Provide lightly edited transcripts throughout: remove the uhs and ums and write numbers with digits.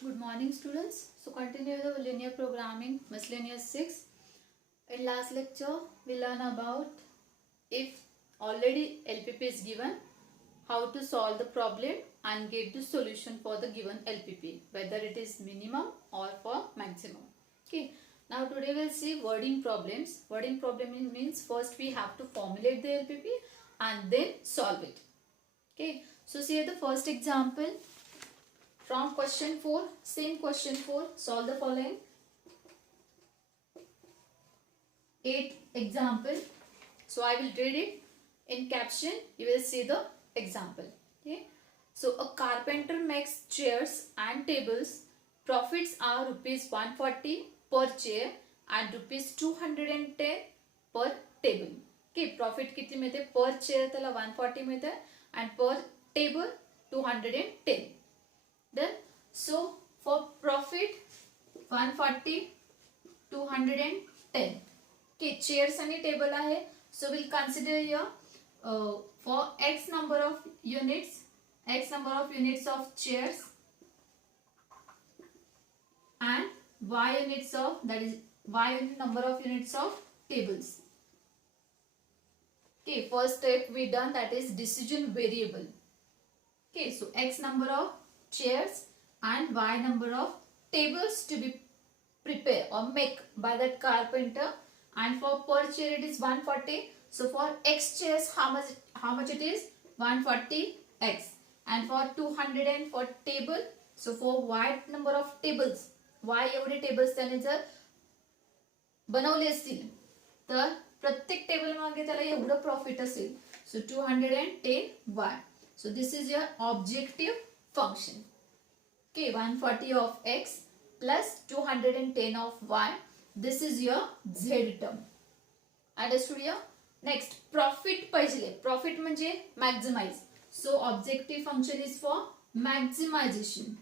Good morning, students. So continue the linear programming miscellaneous 6. In last lecture we learn about if already LPP is given, how to solve the problem and get the solution for the given LPP, whether it is minimum or for maximum. Okay. Now today we'll see wording problems. Wording problem means first we have to formulate the LPP and then solve it. Okay. So see the first example. From question 4, same question 4, solve the following 8 example. So I will read it in caption. You will see the example. Okay. So a carpenter makes chairs and tables. Profits are rupees 140 per chair and rupees 210 per table. Okay. Profit किती मिळते per chair त्याला 140 मिळते and per table 210. Then so for profit 140 210. Okay, chairs आणि table आहे. So we'll consider here for x number of units of chairs and y units of, that is y number of units of tables. Okay, first step we done, that is decision variable. Okay, so x number of chairs and y number of tables to be prepared or make by that carpenter, and for per chair it is 140. So for x chairs how much it is 140x, and for 200 for table, so for y number of tables, y एवढे tables त्याने जर बनवले असतील तर प्रत्येक table मागे त्याला एवढं प्रॉफिट असेल. So 210y. So this is your objective function. Okay, 140 of x plus 210 of y. This is your z term. Understood here? Next, profit पाहिजे. Profit म्हणजे maximize. So objective function is for maximization.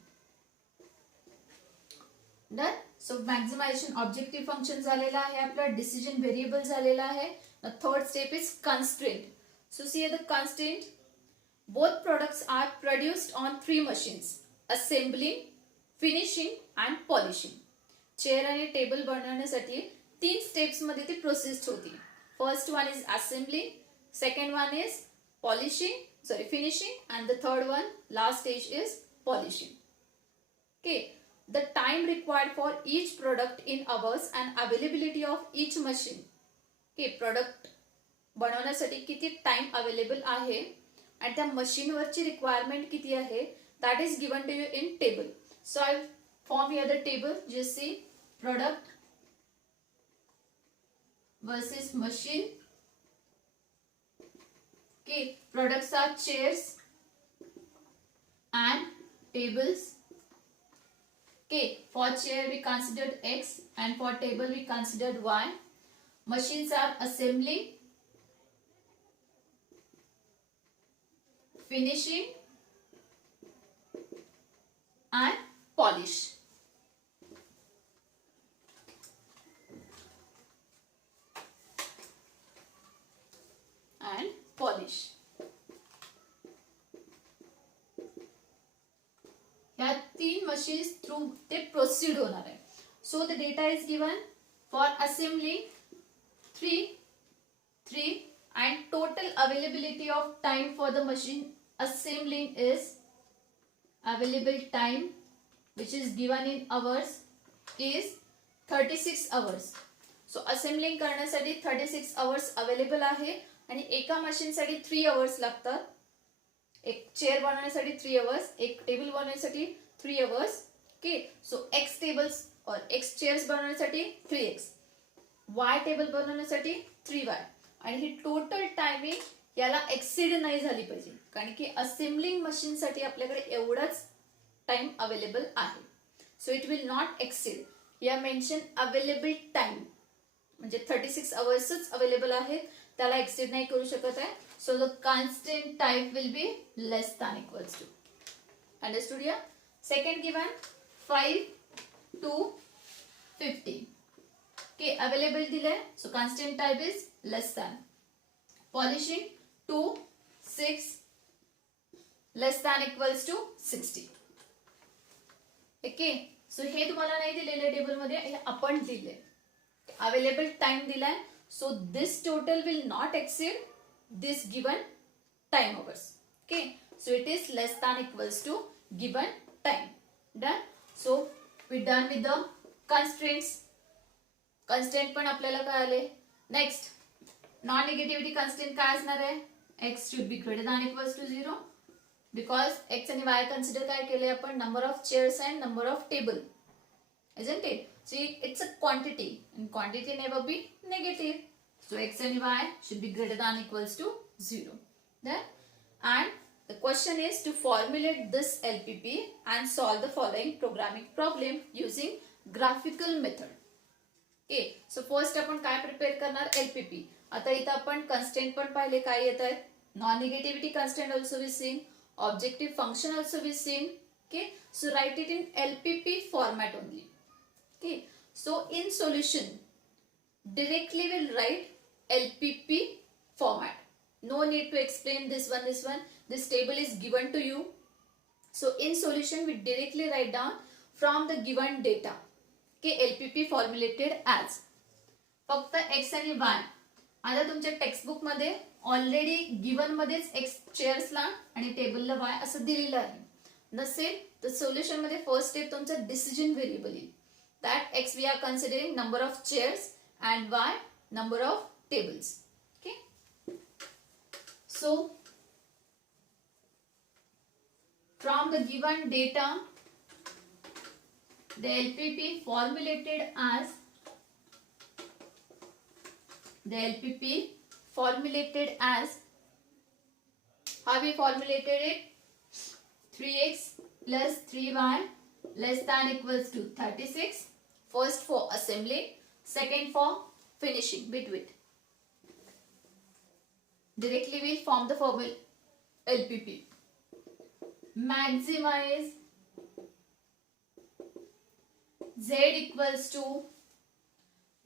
Done? So maximization objective function झालेला आहे आपला. Decision variable झालेला आहे. The third step is constraint. So see the constraint. Both products are produced on 3 machines: assembling, finishing and polishing. Chair आणि table बनवण्यासाठी 3 steps मध्ये ती process होती. First one is assembling, second one is finishing, and the third one, last stage, is polishing. Okay, the time required for each product in hours and availability of each machine. Okay, product बनवण्यासाठी किती time available आहे आणि त्या machine वरची requirement किती आहे, that is given to you in table. So I form here the table. Just see product versus machine. Okay, products are chairs and tables. Okay, for chair we considered x and for table we considered y. Machines are assembling, finishing and polish. ह्या 3 machines through ते proceed होणार आहे. So the data is given for assembling 3 and total availability of time for the machine assembling is available time, which is given in hours, is 36 hours. So assembling करण्यासाठी 36 hours available आहे आणि एका machine साठी 3 hours लागतात. एक chair बनवण्यासाठी 3 hours, एक table बनवण्यासाठी 3 hours. Okay, so x tables or x chairs बनवण्यासाठी 3x, y टेबल बनवण्यासाठी 3y, आणि ही टोटल टायमिंग याला एक्सीड नाही झाली पाहिजे, कारण की असेंबलिंग मशीन साठी आपल्याकडे एवढाच टाइम अवेलेबल आहे. सो इट विल नॉट एक्सीड. या मेन्शन अवेलेबल टाइम म्हणजे 36 hours अवेलेबल आहेत, त्याला एक्सीड नाही करू शकत आहे. So the constant time will be less than equals to. Understood या? Second given 5 to 15. Okay, available दिले, so constant type is less than. Polishing 2, 6 less than equals to 60. Okay. सो हे तुम्हाला नाही दिलेलं टेबलमध्ये, हे आपण दिले. अवेलेबल टाइम दिलाय. So this total will not exceed this given time hours. Okay, so it is less than equals to given time. Done. So we done with the constraints. Constraint पण आपल्याला कळाले. Next, non negativity constraint काय असणार आहे? X should be greater than equals to 0 because X आणि Y consider काय केले आपण? Number of chairs and number of table, isn't it? See, it's a quantity and quantity never be negative. So X and Y should be greater than equals to 0. Then, and the question is to formulate this LPP and solve the following programming problem using graphical method. Okay, so first आपण काय prepare करणार? LPP. आता इथं आपण constraint पण पाहिले काय येत आहेत? Non-negativity constraint also we seen. Objective function also we seen. Okay, so write it in LPP format only. Okay, so in solution directly we'll write LPP format. No need to explain this one. This table is given to you. So in solution we directly write down from the given data. Okay, LPP formulated as फक्त x आणि y. आता तुमच्या textbook मध्ये already given मध्येच x चेअर्सला आणि टेबलला y असं दिलेलं आहे. नसेल तर सोल्युशन मध्ये फर्स्ट स्टेप तुमचा डिसिजन व्हेरिएबल येईल. That x we are considering number of chairs and y number of tables. Okay, so from the given data the LPP formulated as how we formulated it? 3x plus 3y less than equals to 36. First for assembly, second for finishing between. Directly we'll form the formula LPP. Maximize z equals to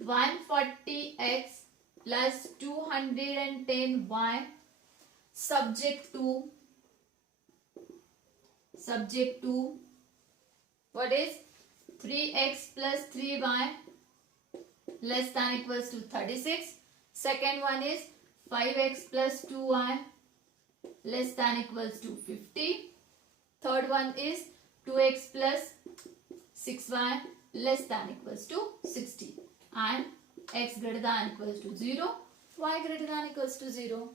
140x plus 210y subject to what is 3x plus 3y less than equals to 36. Second one is 5x plus 2y less than equals to 50. Third one is 2x plus 6y less than equals to 60. And x greater than equals to 0, y greater than equals to 0.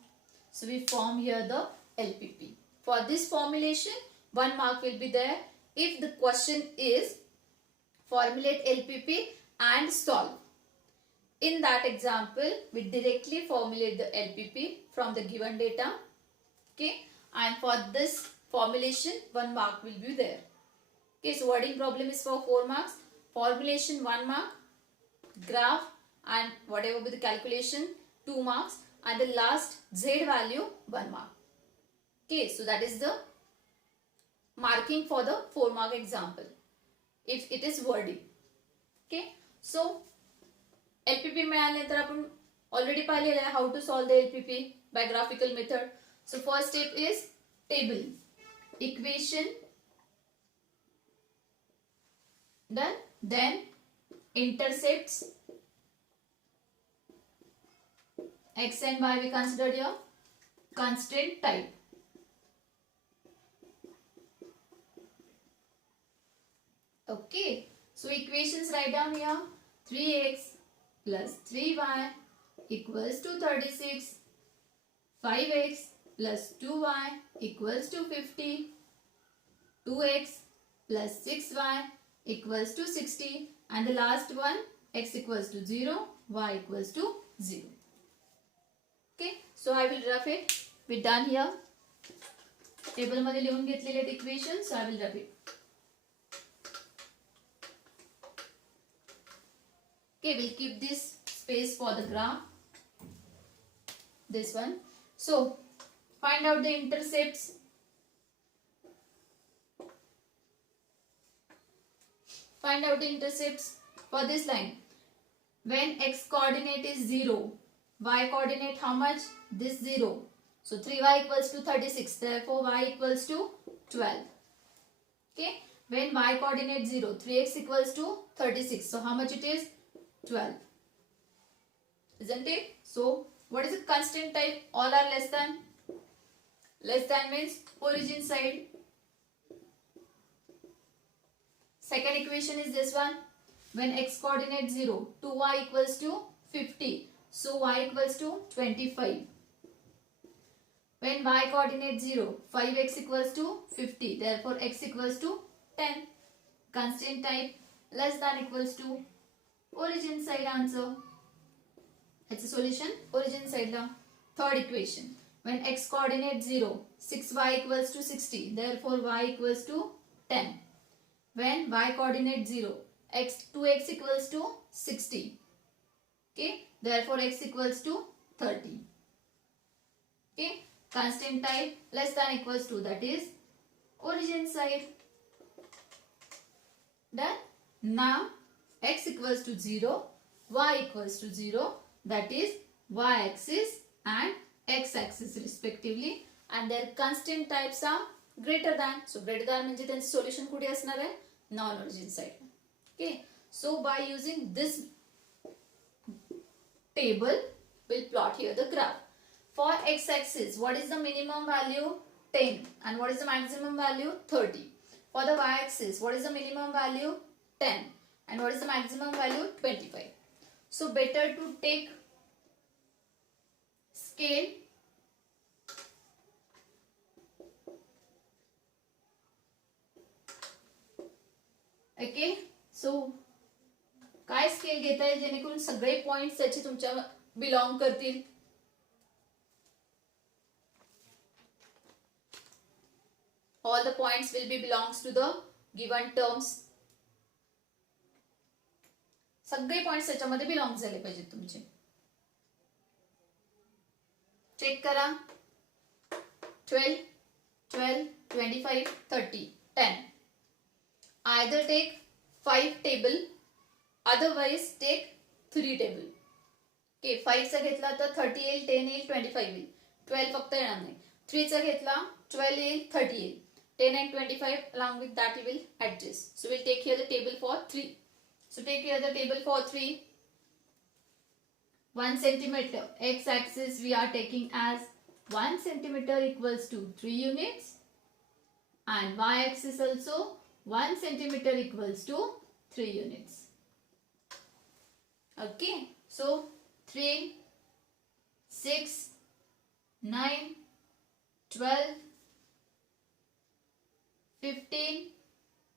So we form here the LPP. For this formulation, 1 mark will be there. If the question is formulate LPP and solve. In that example, we directly formulate the LPP from the given data. Okay, and for this formulation, 1 mark will be there. Okay, so wording problem is for 4 marks. Formulation 1 mark. Graph and whatever be the calculation 2 marks. And the last Z value 1 mark. Okay, so that is the marking for the 4 mark example. If it is wording. Okay, so LPP मिळाल्यानंतर आपण already पाहिलेलं आहे how to solve the LPP by graphical method. So first step is table. Equation. Done. Then intercepts. X and Y we considered here. Constraint type. Okay. So equations write down here. 3x plus 3y equals to 36. 5x plus 2y equals to 50. 2x plus 6y equals to 60. And the last one, x equals to 0, y equals to 0. Okay, so I will rough it. We done here. Table मध्ये लिहून घेतलेले आहेत equations, so I will rough it. Okay, we'll keep this space for the graph. This one. So, find out the intercepts. Find out the intercepts for this line. When x coordinate is 0, y coordinate how much? This 0. So 3y equals to 36. Therefore y equals to 12. Okay. When y coordinate 0, 3x equals to 36. So how much it is? 12. Isn't it? So what is the constant type? All are less than. Less than means origin side. Second equation is this one. When x coordinate 0, 2y equals to 50. So y equals to 25. When y coordinate 0, 5x equals to 50. Therefore x equals to 10. Constant type less than equals to origin side answer. It's a solution origin side la. Third equation. When x coordinate 0, 6y equals to 60. Therefore y equals to 10. When y coordinate 0, 2x equals to 60. Okay. Therefore x equals to 30. Okay. Constant type less than equals to, that is origin side. Done. Now x equals to 0, y equals to 0, that is y axis and x axis respectively, and their constant types are greater than. So greater than म्हणजे त्यांचे solution कुठे असणार आहे? Non origin side. Okay. So by using this table, we'll plot here the graph. For x axis, what is the minimum value? 10. And what is the maximum value? 30. For the y axis, what is the minimum value? 10. And what is the maximum value? 25. So better to take scale. Okay. So काय scale घेता येईल जेणेकरून सगळे points त्याचे तुमच्या belong करतील? All the points will be belongs to the given terms. सगळे points त्याच्यामध्ये बिलॉंग झाले पाहिजेत तुमचे. चेक करा. 12, 12, 25, 30, 10. Either take 5 table, otherwise take 3 table. Okay, 5 चा घेतला तर 30 येईल, 10 येईल, 25 येईल. 12 फक्त येणार नाही. 3 चा घेतला 12 येईल, 30 येईल. 10 and 25 along with that you will adjust. So we'll take here the table for 3. So take here the table for 3. 1 centimeter. X axis we are taking as 1 centimeter equals to 3 units. And y axis also 1 centimeter equals to 3 units. Okay. So 3, 6, 9, 12, 15,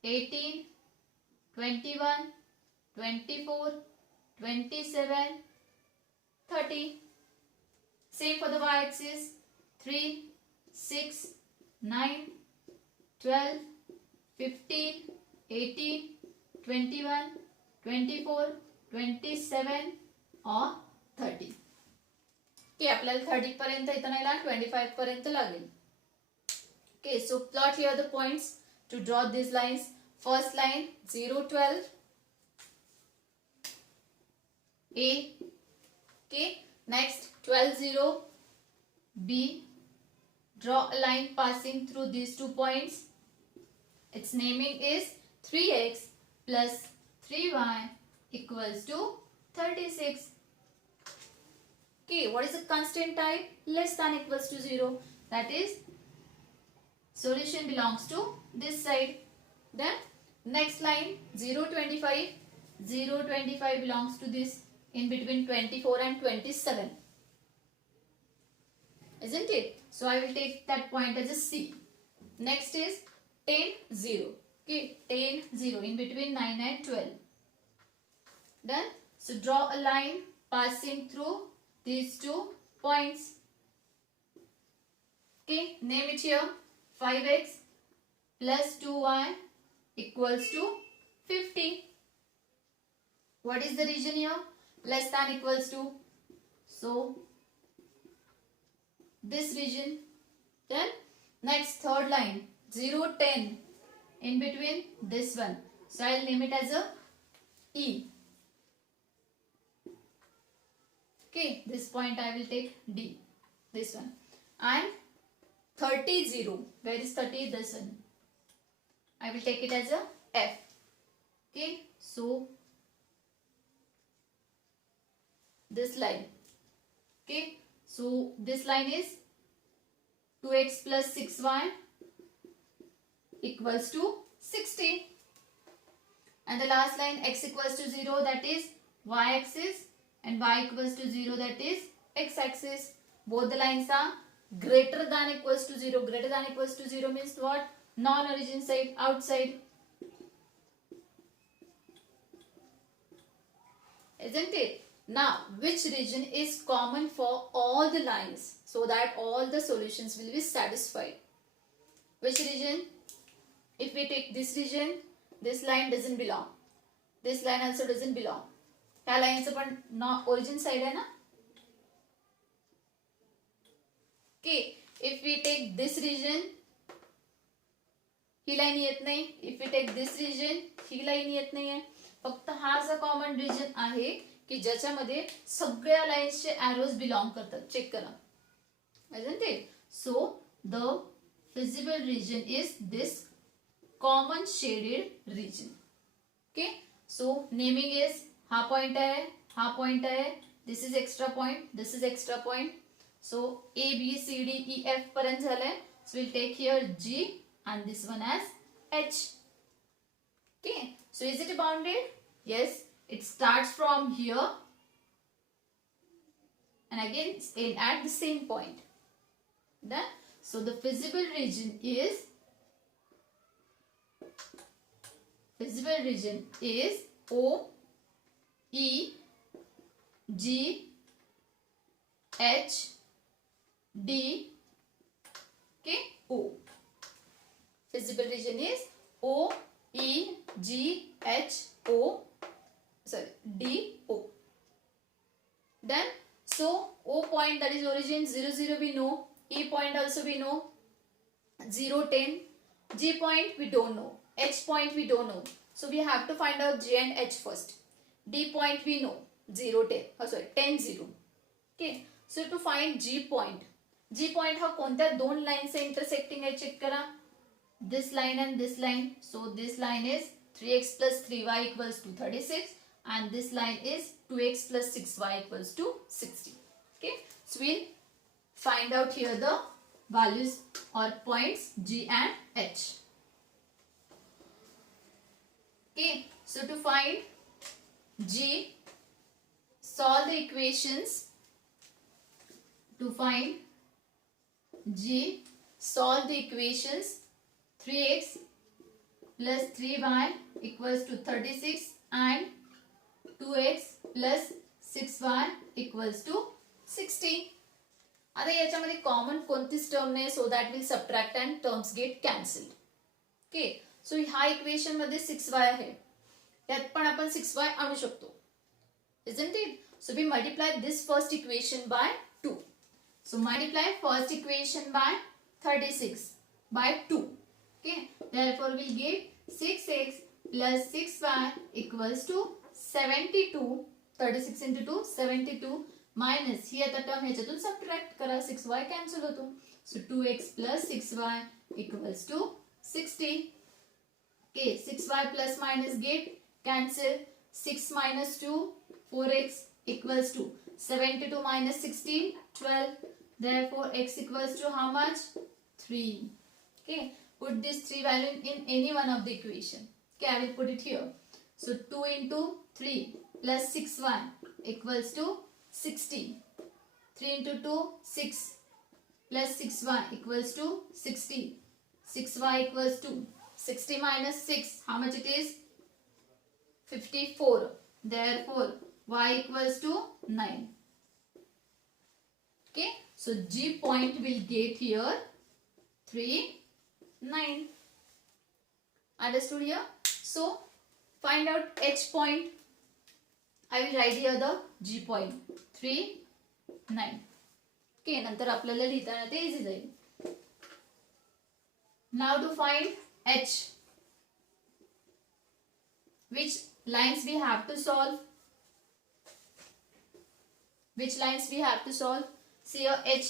18, 21, 24, 27, 30. Same for the y-axis. 3, 6, 9, 12, 15, 18, 21, 24, 27 or 30. Okay, आपल्याला 30 पर्यंत इथं नाही लागेल, 25 पर्यंत लागेल. Okay, so plot here the points to draw these lines. First line 0, 12 A. Okay, next 12, 0 B. Draw a line passing through these 2 points. Its naming is 3x plus 3y equals to 36. Okay, what is the constant type? Less than equals to 0. That is, solution belongs to this side. Then next line 0, 25. 0, 25 belongs to this, in between 24 and 27. Isn't it? So I will take that point as a C. Next is 10, 0. Okay, 10, 0 in between 9 and 12. Done. So draw a line passing through these 2 points. Okay, name it here. 5x plus 2y equals to 50. What is the region here? Less than equals to. So this region. Then next third line 0, 10 in between this one. So I'll name it as a E. Okay, this point I will take D. This one. And 30, 0. Where is 30? This one. I will take it as a f. Okay, so this line. Okay, so this line is 2x plus 6y equals to 60. And the last line, x equals to 0, that is y axis, and y equals to 0, that is x axis. Both the lines are greater than equals to 0. Greater than equals to 0 means what? Non-origin side, outside. Isn't it? Now, which region is common for all the lines so that all the solutions will be satisfied? Which region? If we take this region, this line doesn't belong. This line also doesn't belong. ह्या लाईनचं पण origin side आहे ना? Okay, if we take this region, he line येत नाही. If we take this region, he line येत नाहीये. फक्त हा असा कॉमन रिजन आहे की ज्याच्यामध्ये सगळ्या लाईन्सचे एरोज बिलॉंग करतात. चेक करा. Isn't it? So the visible region is this common shaded region. Okay, so naming is हा पॉइंट आहे, हा पॉइंट आहे, this is extra point, this is extra point. So A B C D E F पर्यंत झालंय. So we'll take here G and this one as H. Okay, so is it bounded? Yes, it starts from here and again end at the same point. Done. So the visible region is O E G H D K O. Visible region is O E G H O D O. Then so O point, that is origin 0 0 we know. E point also we know 0 10. G point we don't know. H point we don't know. So we have to find out G and H first. D point we know 0 10. 10 0. Okay. So to find G point हा कोणत्या दोन lines intersecting आहे check करा. This line and this line. So this line is 3x plus 3y equals to 36 and this line is 2x plus 6y equals to 60. Okay. So we'll find out here the values or points G and H. Okay. So to find G, solve the equations. To find G, solve the equations. 3x plus 3y equals to 36 and 2x plus 6y equals to 60. आता याच्यामध्ये common कोणतीच term नाही, so that will subtract and terms get cancelled. Okay, so ह्या equation मध्ये 6y आहे, त्यात पण आपण 6y आणू शकतो. Isn't it? So we multiply this first equation by 2. So multiply first equation by 36 by 2. Okay, therefore we'll get 6x plus 6y equals to 72. 36 into 2 72 minus ही आता term ह्याच्यातून सबट्रॅक्ट करा, 6y कॅन्सल होतो. So 2x plus 6y equals to 60. Okay, 6y plus minus get cancel. 6 minus 2 4x equals to 72 minus 16 12. Therefore x equals to how much? 3. Okay, put this 3 value in any one of the equation. Okay, I will put it here. So 2 into 3 plus 6y equals to 60. 3 into 2 6 plus 6y equals to 60. 6y equals to 60 minus 6, how much it is? 54. Therefore y equals to 9. Okay, so G point will get here 3 9. Understood here? So find out H point. I will write here the G point 3 9. Okay, नंतर आपल्याला लिहिताना ते easy जाईल. Now to find H, which lines we have to solve? Which lines we have to solve? See here H,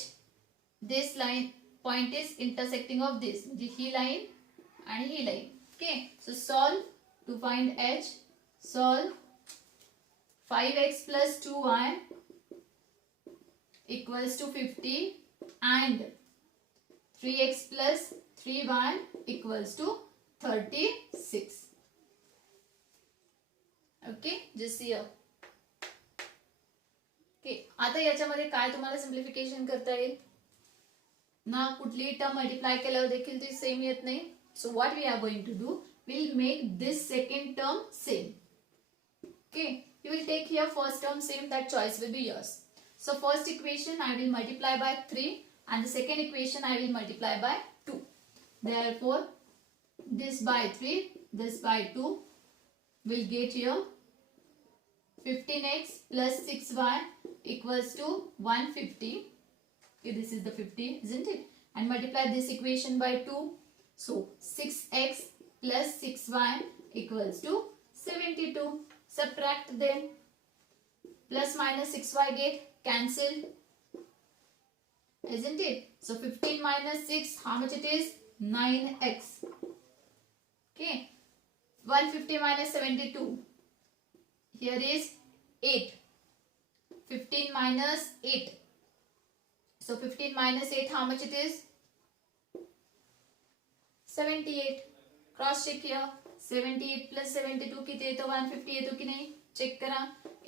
this line point is intersecting of this, म्हणजे ही line आणि ही line. Okay, Okay, so solve to find h. Solve 5x plus 2y equals to 50 and 3x plus 3y equals to 36. Okay, just here. Okay, आता याच्यामध्ये काय तुम्हाला simplification करता येईल ना, कुठलीही टर्म मल्टिप्लाय केल्यावर देखील ती सेम येत नाही. So what we are going to do, will make this second term same. Okay, you will take here first term same, that choice will be yours. So first equation I will multiply by 3 and the second equation I will multiply by 2. Therefore this by 3, this by 2 will get here 15x plus 6y equals to 150. Okay, this is the 50, isn't it? And multiply this equation by 2. So 6x plus 6y equals to 72. Subtract then, plus minus 6y get cancelled, isn't it? So 15 minus 6, how much it is? 9x. Okay, 150 minus 72, here is 8. 15 minus 8, so 15 minus 8, how much it is? 78. Cross check here. 78 plus 72 किती येतो? 150 येतो की नाही? Check करा.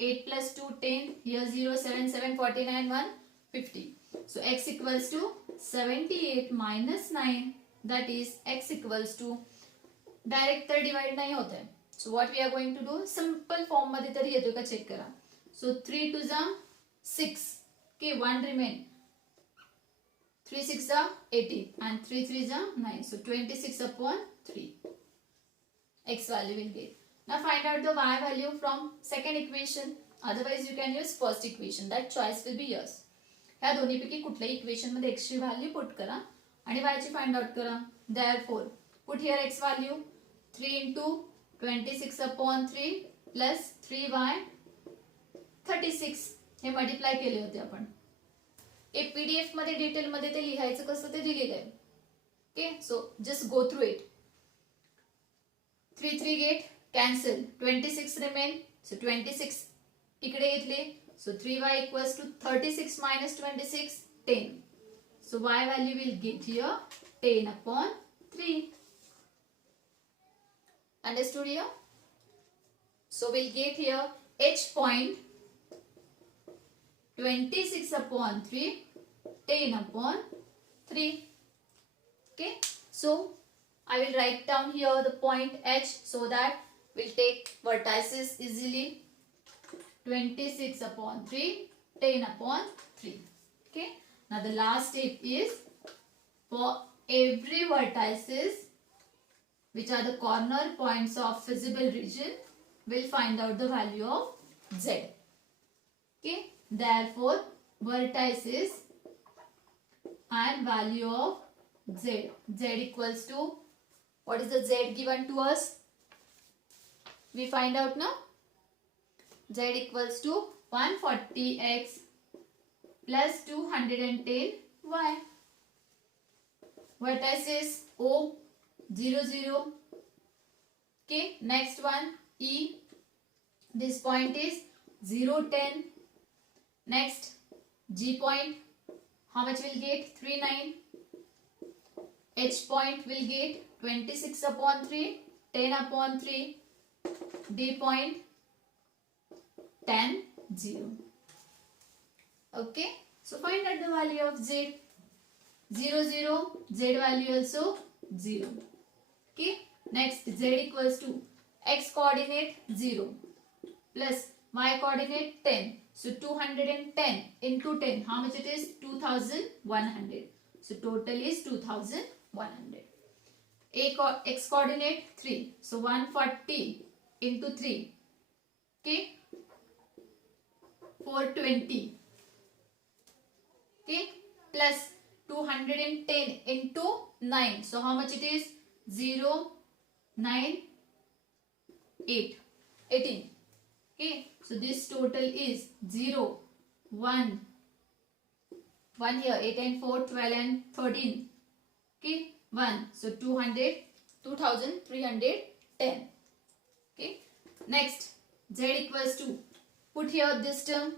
8 plus 2 10, here 0 7 7 49 150. So x equals to 78 minus 9, that is x equals to, direct तर divide नाही होत आहे. So what we are going to do, simple form मध्ये तरी येतो का चेक करा. सो 3 2 जा 6, okay, 1 remain. 3 6 जा 18 and 3 3 जा 9, so 26 upon 3. X value will get. Now find out the y value from second equation. Otherwise you can use first equation. That choice will be yours. ह्या दोन्हीपैकी कुठल्याही इक्वेशन मध्ये x ची value put करा आणि y ची find out करा. Therefore put here x value 3 into 26 upon 3 plus 3y 36. Hey multiply केले होते आपण. एक पीडीएफ मध्ये डिटेल मध्ये ते लिहायचं कसं ते दिलेलं आहे. Okay, so just go through it. 3 3 get cancel, 26 remain, so 26 इकडे घेतले, so 3y equals to 36 minus 26 10. So y value will get here 10 upon 3. Understood here? So we'll get here h point 26 upon 3, 10 upon 3. Okay, so I will write down here the point h so that we'll take vertices easily. 26 upon 3, 10 upon 3. Okay, now the last step is for every vertices which are the corner points of visible region, we'll find out the value of z. Okay, therefore vertices and value of z. Z equals to, what is the z given to us? We find out now. Z equals to 140x plus 210y. Vertices O 0 0. Okay, next one E. This point is 0 10. Next G point, how much will get? 3 9. H point will get 26 upon 3, 10 upon 3. D point 10 0. Okay, so find out the value of z. 0 0, z value also 0. Okay, next z equals to x coordinate 0 plus y coordinate 10. So 210 into 10, how much it is? 2100. So total is 2100. X coordinate 3. So 140 into 3. Okay, 420. Okay, plus 210 into 9. So how much it is? 0 9 8 18. Okay, so this total is 0 1 1 here, 8 and 4 12 and 13. Okay, 1, so 200 2310. Okay. Next, z equals to, put here this term,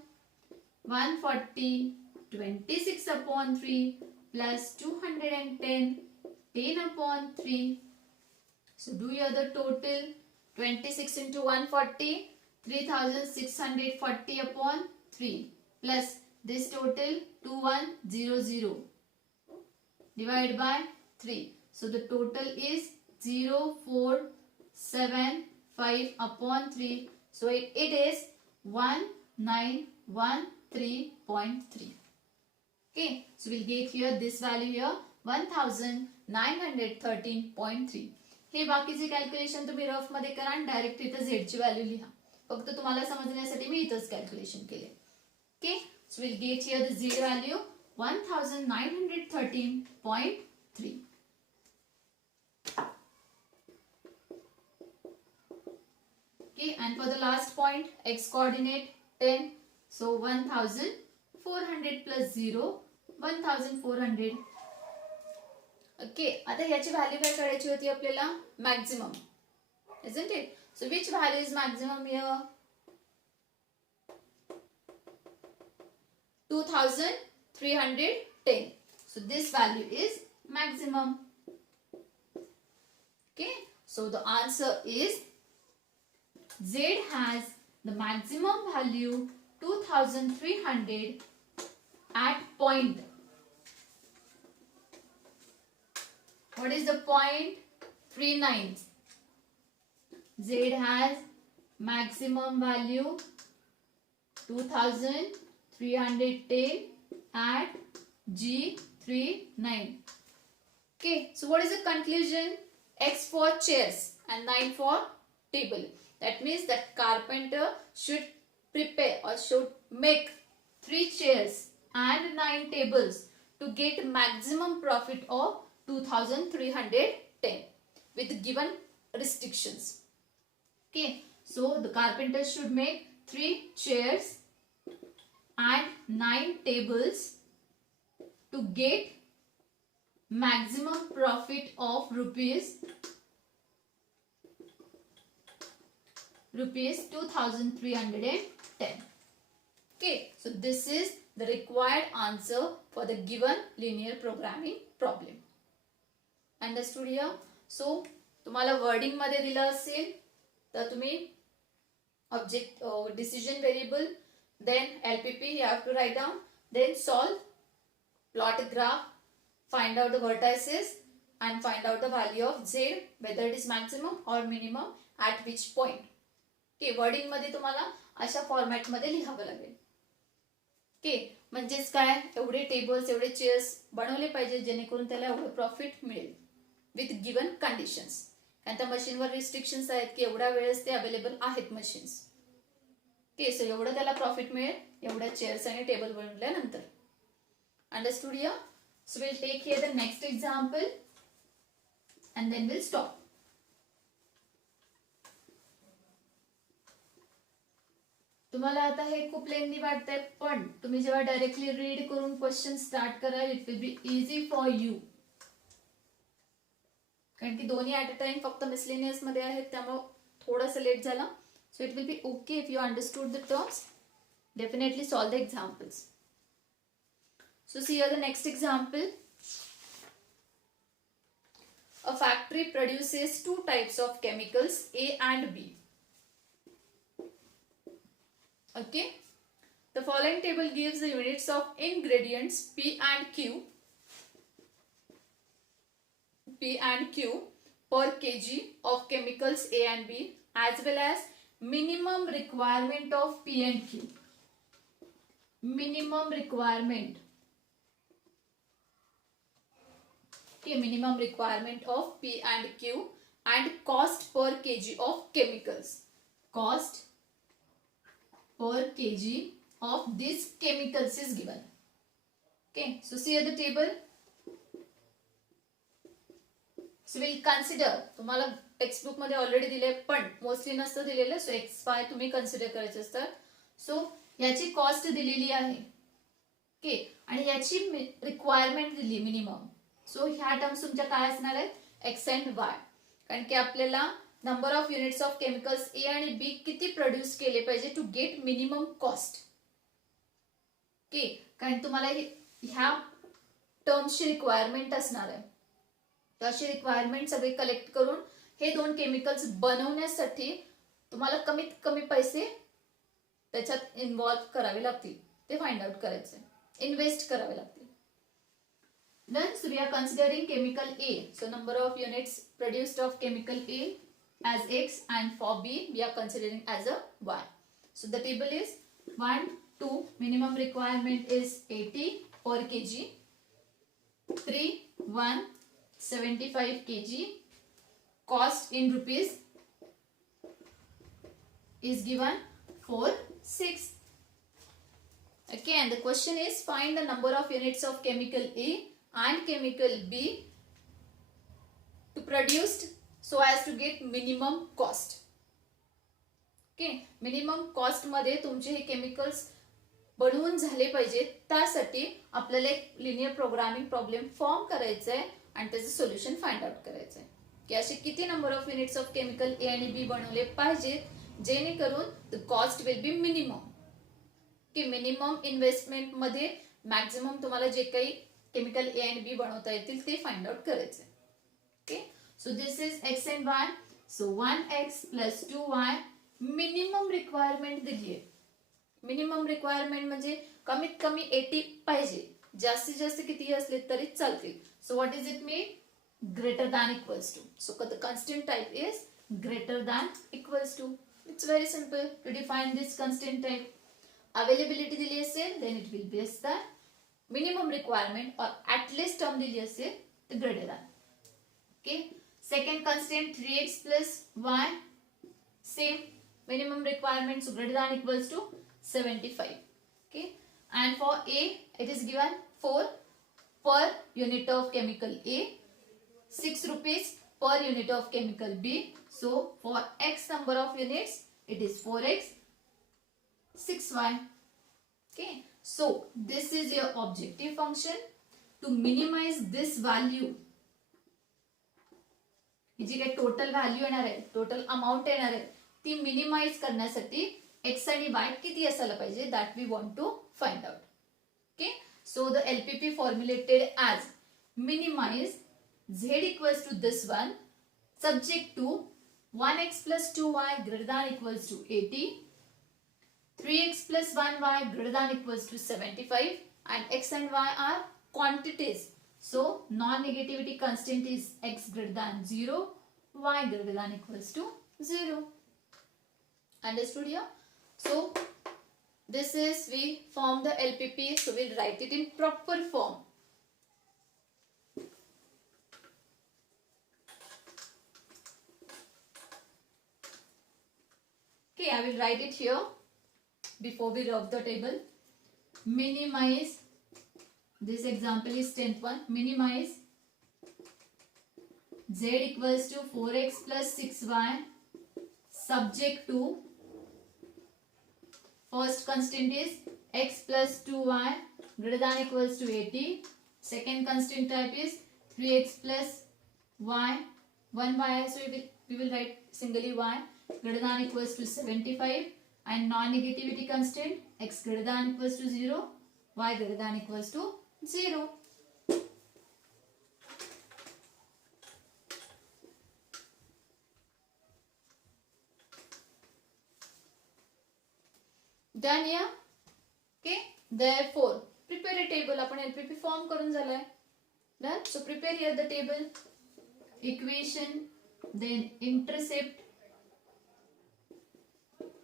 140 26 upon 3 plus 210 10 upon 3. So do here the total, 26 into 140, 3640 upon 3 plus this total 2100 divided by 3. So the total is 0475 upon 3. So it is 1913.3. Okay, so we'll get here this value here, 1913.3. हे बाकीचे calculation तुम्ही rough मध्ये करा आणि direct इथं Z ची value लिहा. फक्त तुम्हाला समजण्यासाठी मी इथंच कॅल्क्युलेशन केले. Okay, so will get here the Z value 1913.3. Okay, and for the last point, x coordinate 10. So 1400 plus 0, 1400. Okay, आता ह्याची व्हॅल्यू काय काढायची होती आपल्याला, maximum, isn't it? So which value is maximum here? 2310. So this value is maximum. Okay, so the answer is Z has the maximum value 2300 at point. What is the point? 39. Z has maximum value 2310 at G39. Okay, so what is the conclusion? X for chairs and 9 for table. That means that carpenter should prepare or should make 3 chairs and 9 tables to get maximum profit of 2310 with given restrictions. Okay, so the carpenter should make 3 chairs and 9 tables to get maximum profit of rupees 2310. Okay, so this is the required answer for the given linear programming problem. Understood here? So तुम्हाला wording मध्ये दिलं असेल तर तुम्ही object decision variable, then LPP you have to write down, then solve, plot a graph, find out the vertices and find out the value of Z, whether it is maximum or minimum at which point. Okay, wording मध्ये तुम्हाला अशा format मध्ये लिहावं लागेल. Okay, म्हणजेच काय, एवढे tables एवढे चेअर्स बनवले पाहिजे जेणेकरून त्याला एवढं प्रॉफिट मिळेल विथ गिवन कंडिशन्स. कारण त्या मशीनवर रिस्ट्रिक्शन्स आहेत की एवढ्या वेळेस ते अवेलेबल आहेत मशीन्स. ओके, सो एवढं त्याला प्रॉफिट मिळेल एवढ्या चेअर्स आणि टेबल बनवल्यानंतर. Understood here? So will take here the next example and then will stop. तुम्हाला आता हे खूप लेंदी वाटतंय, पण तुम्ही जेव्हा डायरेक्टली रीड करून क्वेश्चन स्टार्ट कराल it will be easy for you. कारण की दोन्ही ऍट अ टाइम फक्त मिसलेनियस मध्ये आहेत त्यामुळे थोडंसं लेट झालं. So it will be okay if you understood the terms. Definitely solve the examples. So see here the next example. A factory produces 2 types of chemicals, A and B. Okay, the following table gives the units of ingredients P and Q per kg of chemicals A and B, as well as minimum requirement of P and Q. Minimum requirement. Okay, minimum requirement of P and Q and cost per kg of chemicals. Cost per kg of these chemicals is given. Okay, so see at the table. So we'll consider, तुम्हाला text book मध्ये already दिले पण mostly नसतं दिलेलं. सो XY तुम्ही consider करायचं असतं. सो याची कॉस्ट दिलेली आहे. ओके, आणि याची रिक्वायरमेंट दिली मिनिमम. सो ह्या टर्म्स तुमच्या काय असणार आहेत, X and Y. कारण की आपल्याला number of units of chemicals A आणि बी किती प्रोड्यूस केले पाहिजे to get minimum cost. Okay, कारण तुम्हाला ह्या टर्म्सची रिक्वायरमेंट असणार आहे. तर अशी रिक्वायरमेंट सगळे कलेक्ट करून हे दोन केमिकल्स बनवण्यासाठी तुम्हाला कमीत कमी पैसे त्याच्यात इन्व्हॉल्व करावे लागतील, ते फाइंड आउट करायचे, इन्व्हेस्ट करावे लागतील. Then, so we are considering chemical A. So, number of units produced of chemical A as X, and for B, we are considering as a Y. So, the table is 1, 2, minimum requirement is 80 per kg, 3, 1, 75 kg, cost in rupees is given 4, 6. Okay, and the question is find the number of units of chemical A and chemical B to produced so as to get minimum cost. Okay, minimum cost मध्ये तुमचे हे chemicals बनवून झाले पाहिजेत. त्यासाठी आपल्याला एक linear programming problem form करायचा आहे आणि त्याचं सोल्युशन फाइंड आउट करायचं आहे की असे किती number of units of chemical A आणि बी बनवले पाहिजेत जेणेकरून the cost will be minimum. की मिनिमम इन्व्हेस्टमेंट मध्ये मॅक्झिमम तुम्हाला जे काही केमिकल ए आणि बी बनवता येतील ते फाइंड आउट करायचे. Okay, so this is x and Y. So 1x plus 2y minimum requirement दिली आहे. मिनिमम रिक्वायरमेंट म्हणजे कमीत कमी 80 पाहिजे, जास्तीत जास्त किती असले तरी चालतील. So what is it mean? Greater than equals to. So the constant type is greater than equals to. It's very simple to define this constant type. Availability दिली असेल then it will be less than minimum requirement or at least term दिली असेल तर greater than. Okay, second constant 3x plus y, same minimum requirement, so greater than equals to 75. Okay, and for A it is given 4 per unit of chemical A, 6 rupees per unit of chemical B. So for x number of units it is 4x 6y. Okay, so this is your objective function. To minimize this value, जी काही total value येणार आहे, total amount येणार आहे ती minimise करण्यासाठी x आणि वाय किती असायला पाहिजे that we want to find out. Okay, so the LPP formulated as minimize z equals to this one subject to 1x plus 2y greater than equals to 80, 3x plus 1y greater than equals to 75, and x and y are quantities. So non-negativity constant is x greater than 0, y greater than equals to 0. Understood here? So this is, we form the LPP, so we'll write it in proper form. Okay, I will write it here. Before we rub the table, minimize, this example is 10th one, minimize z equals to 4x plus 6y subject to, first constant is x plus 2y greater than equals to 80, second constant type is 3x plus y, 1y, so we will write singly y greater than equals to 75, and non-negativity constant x greater than equals to 0, y greater than equals to 0. Done here? Okay, therefore prepare a table. आपण LPP form करून झालाय. Done? So prepare here the table, equation, then intercept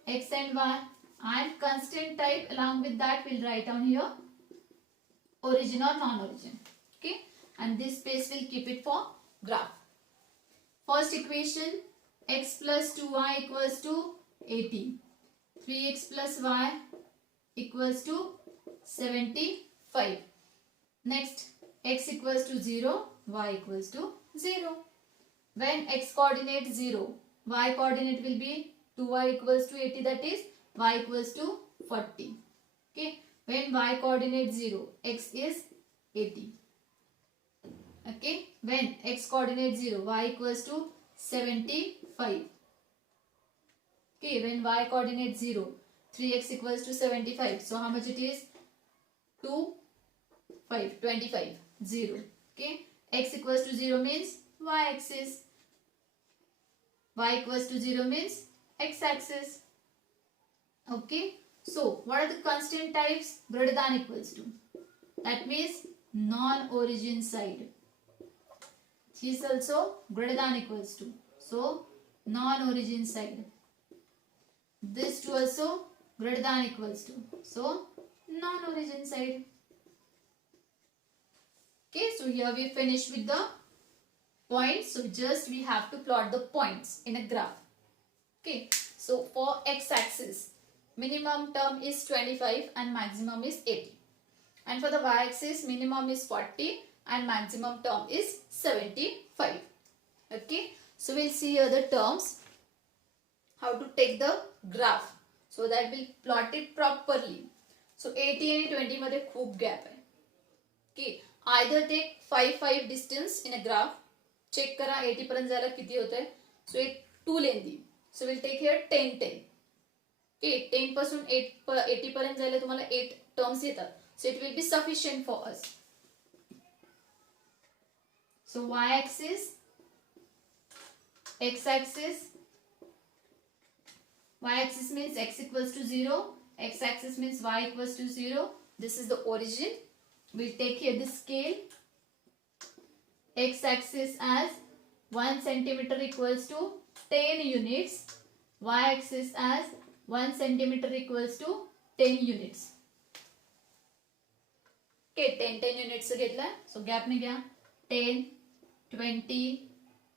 x and y, and constant type. Along with that we'll write down here origin or non-origin. Okay, and this space will keep it for graph. First equation, x plus 2y equals to 80, 3x plus y equals to 75. Next, x equals to 0, y equals to 0. When x coordinate 0, y coordinate will be 2y equals to 80, that is y equals to 40. Okay, when y coordinate 0, x is 80. Okay, when x coordinate 0, y equals to 75. Okay, when y coordinate 0, 3x equals to 75. So how much it is? 2, 5, 25, 0. Okay, x equals to 0 means y axis. Y equals to 0 means x axis. Okay, so what are the constant types? Greater than equals to. That means non-origin side. This is also greater than equals to. So non-origin side. This two also greater than equals to. So non-origin side. Okay, so here we finish with the points. So just we have to plot the points in a graph. Okay, so for x-axis, minimum term is 25 and maximum is 80. And for the y-axis, minimum is 40 and maximum term is 75. Okay, so we'll see here the terms, how to take the graph, so that we'll plot it properly. So 80 and 20 मध्ये खूप gap आहे. Okay, either take 5 distance in a graph. Check करा 80 पर्यंत जायला किती होते. So एक 2 लेंदी. So we'll take here 10. Okay, 10 पासून 80 पर्यंत जायला तुम्हाला 8 terms येतात. So it will be sufficient for us. So y-axis, x-axis. Y-axis means x equals to 0. X-axis means y equals to 0. This is the origin. We'll take here the scale. X-axis as 1 centimeter equals to 10 units. Y-axis as 1 centimeter equals to 10 units. Okay, 10 units घेतला. So gap में गया 10, 20,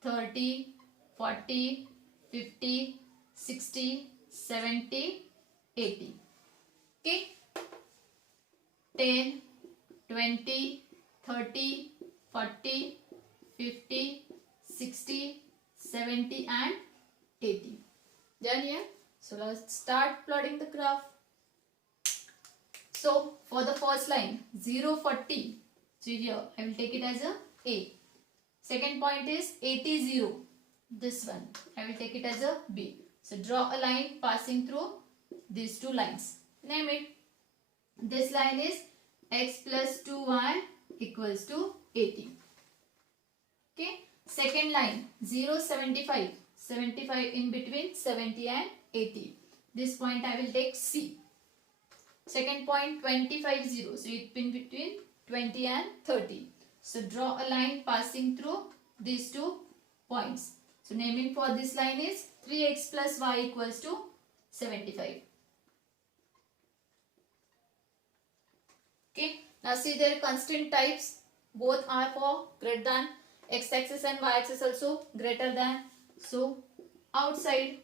30, 40, 50, 60, 70, 80. Okay, 10, 20, 30, 40, 50, 60, 70 and 80. Done here? So let's start plotting the graph. So for the first line 0, 40. So here I will take it as a. Second point is 80, 0. This one I will take it as a B. So draw a line passing through these two lines. Name it. This line is x plus 2y equals to 80. Okay. Second line 0, 75. 75 in between 70 and 80. This point I will take C. Second point 25, 0. So it's in between 20 and 30. So draw a line passing through these two points. So naming for this line is 3x plus y equals to 75. Okay. Now see their constant types. Both are for greater than. X-axis and y-axis also greater than. So outside,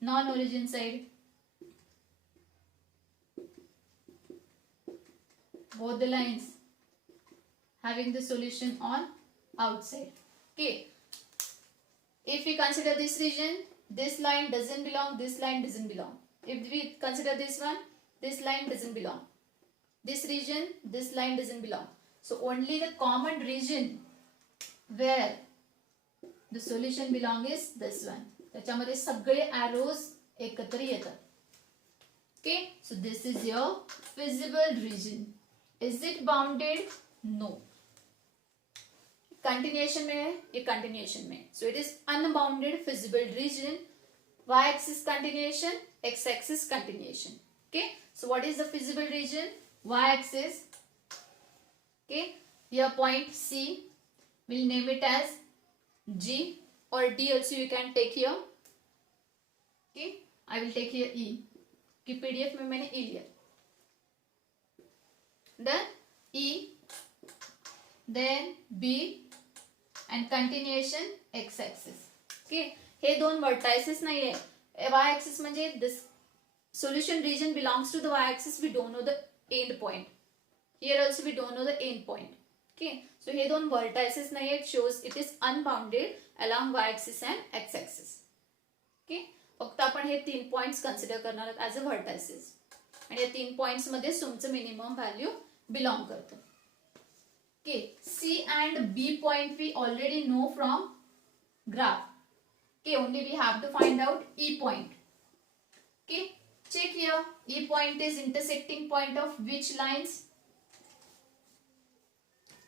non-origin side. Both the lines having the solution on outside. Okay. If we consider this region, this line doesn't belong, this line doesn't belong. If we consider this one, this line doesn't belong. This region, this line doesn't belong. So only the common region where the solution belong is this one. त्याच्यामध्ये सगळे arrows एकत्र येतात. Okay, so this is your visible region. Is it bounded? No. Continuation में है, ये continuation में. So it is unbounded visible region. Y-axis continuation, x-axis continuation. Okay, so what is the visible region? Y-axis. Okay, here point C. We'll name it as G or D also you can take here. Okay, I will take here E. कि PDF में मैंने E लिया. Then E, then B and continuation x-axis. Okay, हे दोन vertices नाही आहे. Y-axis म्हणजे this solution region belongs to the y-axis. We don't know the end point. Here also we don't know the end point. Okay, so हे दोन vertices नाही आहेत. Shows it is unbounded along y-axis and x-axis. Okay, फक्त आपण हे 3 points consider करणार आहोत as a vertices. आणि या 3 points मध्ये तुमचं minimum value belong करतं. Okay, C and B point we already know from graph. Okay, only we have to find out E point. Okay, check here. E point is intersecting point of which lines?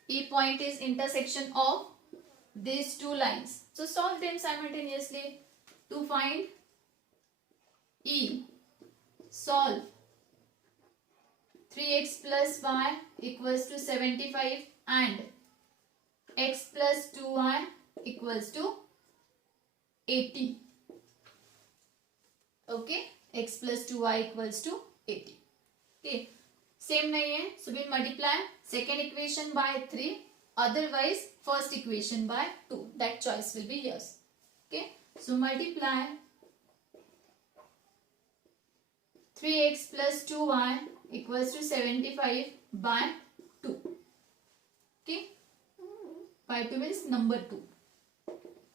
E point is intersection of these two lines. So solve them simultaneously to find E. Solve. 3x plus y equals to 75 and x plus 2y equals to 80. Okay, x plus 2y equals to 80. Okay, same nahi hai, so we'll multiply second equation by 3, otherwise first equation by 2. That choice will be yours. Okay, so multiply 3x plus 2y equals to 75 by 2. Okay, by 2 means number 2.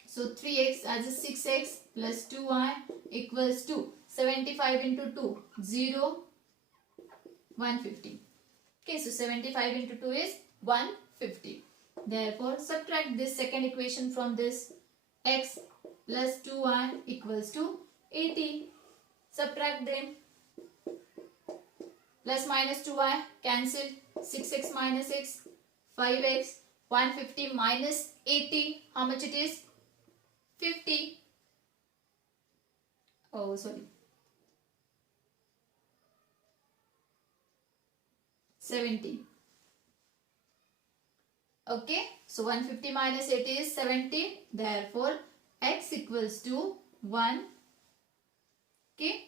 So 3x as a 6x plus 2y equals to 75 into 2, 0, 150. Okay, so 75 into 2 is 150. Therefore, subtract this second equation from this. X plus 2y equals to 80. Subtract them. Plus minus 2y cancel. 6x minus x, 5x. 150 minus 80. How much it is? 50. Oh, sorry. 70. Okay, so 150 minus 80 is 70. Therefore, x equals to 1. Okay,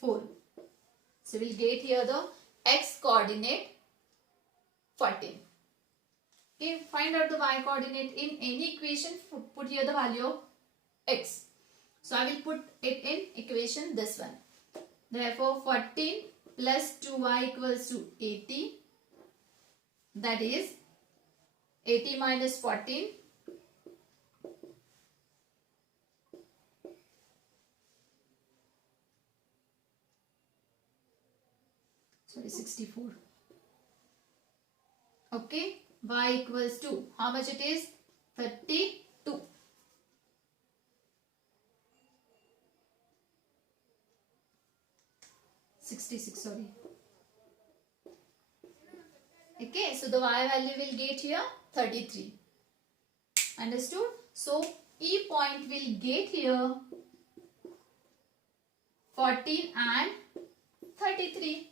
4. So we'll get here the x coordinate 14. Okay, find out the y coordinate in any equation. Put here the value of x. So I will put it in equation this one. Therefore 14 plus 2y equals to 80. That is 80 minus 14. Sorry, 64. Okay, y equals to how much it is? 32. Sorry. Okay, so the y value will get here 33. Understood? So E point will get here 14 and 33.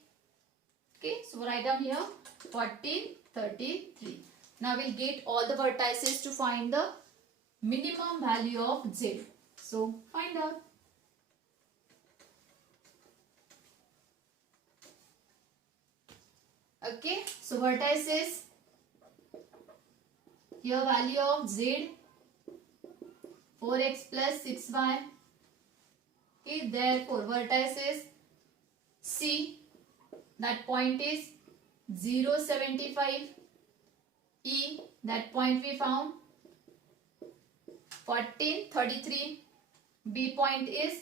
Okay, so write down here 14, 33. Now we'll get all the vertices to find the minimum value of z. So find out. Okay, so vertices, here value of z 4x plus 6y. Okay, therefore vertices C, that point is 0, 75. E, that point we found 14, 33. B point is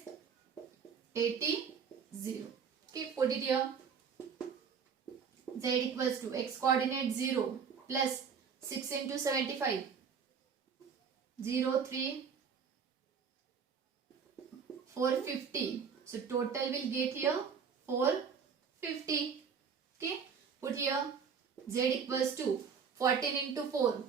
80, 0. Okay, put it here. Z equals to x coordinate 0 plus 6 into 75. 0, 3, 450. So total will get here 450. Okay, put here z equals to 14 into 4.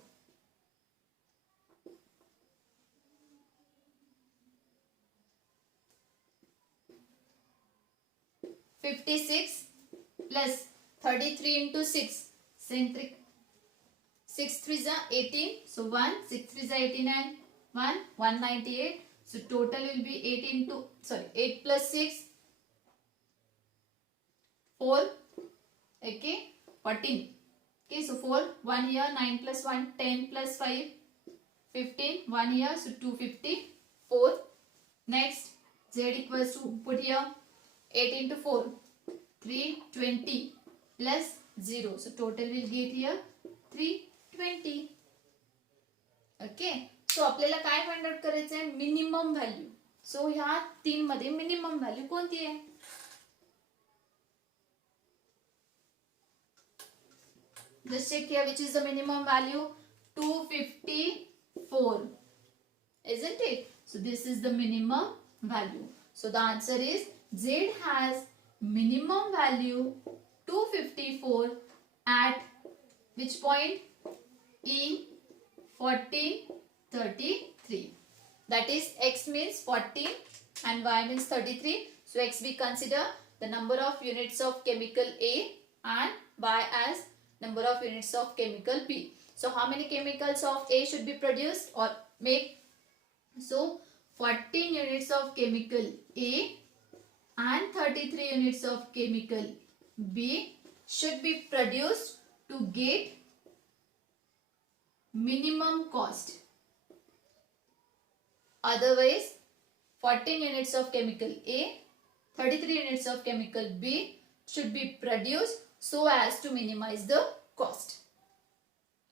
56 plus 33 into 6. Centric. 6 3s are 18. So 1, 6 3s are 18 and 1, 198. So total will be 8 plus 6, 4. Okay, 14. Okay, so 4, 1 here, 9 plus 1, 10 plus 5, 15, 1 here, so 254. Next, z equals to, put here 8 into 4, 320 plus 0. So total will get here 320. Okay, so आपल्याला काय find out करायचं आहे? Minimum value. सो ह्या 3 मध्ये minimum value कोणती आहे? Just check here which is the minimum value. 250 4, isn't it? So this is the minimum value. So the answer is Z has minimum value 254 at which point? E 1433. That is X means 14 and Y means 33. So X we consider the number of units of chemical A and Y as number of units of chemical B. So how many chemicals of A should be produced or make? So 14 units of chemical A and 33 units of chemical B should be produced to get minimum cost. Otherwise, 14 units of chemical A, 33 units of chemical B should be produced so as to minimize the cost.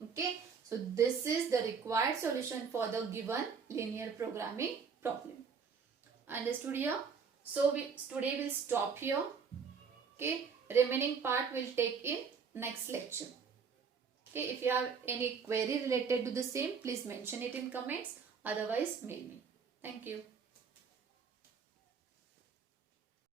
Okay, so this is the required solution for the given linear programming problem. Understood here? So today we'll stop here. Okay, remaining part we'll take in next lecture. Okay, if you have any query related to the same, please mention it in comments. Otherwise, mail me. Thank you.